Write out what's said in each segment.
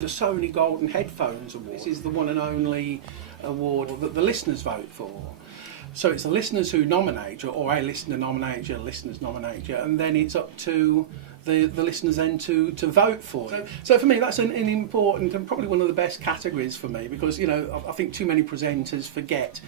The Sony Golden Headphones Award. This is the one and only award that the listeners vote for. So it's the listeners who nominate you, or a listener nominates you, listeners nominate you, and then it's up to the listeners then to vote for you. So for me, that's an important and probably one of the best categories for me, because I think too many presenters forget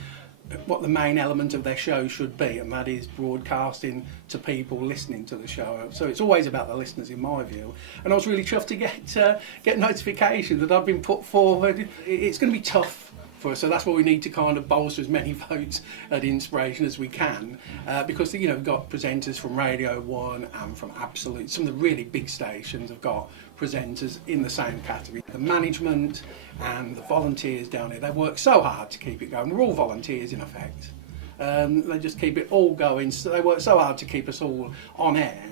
what the main element of their show should be, and that is broadcasting to people listening to the show. So it's always about the listeners, in my view. And I was really chuffed to get notification that I've been put forward. It's going to be tough for us, so that's why we need to kind of bolster as many votes at Inspiration as we can, because we've got presenters from Radio 1 and from Absolute. Some of the really big stations have got presenters in the same category. The management and the volunteers down here, they work so hard to keep it going. We're all volunteers in effect. They just keep it all going. So they work so hard to keep us all on air.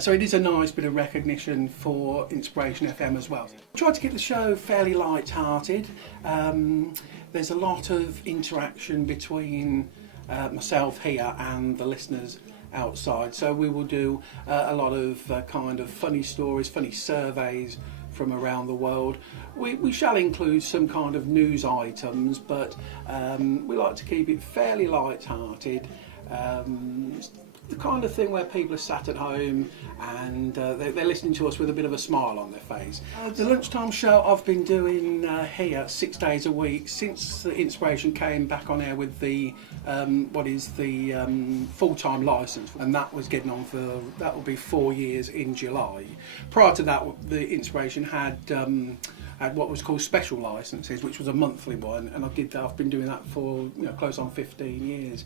So it is a nice bit of recognition for Inspiration FM as well. I tried to keep the show fairly light-hearted. There's a lot of interaction between myself here and the listeners outside. So we will do a lot of kind of funny stories, funny surveys from around the world. We shall include some kind of news items, but we like to keep it fairly light-hearted. The kind of thing where people are sat at home and they're listening to us with a bit of a smile on their face. The lunchtime show I've been doing here 6 days a week since the Inspiration came back on air with the full-time licence, and that was getting on for, that will be 4 years in July. Prior to that, the Inspiration had what was called special licences, which was a monthly one, and I've been doing that for close on 15 years.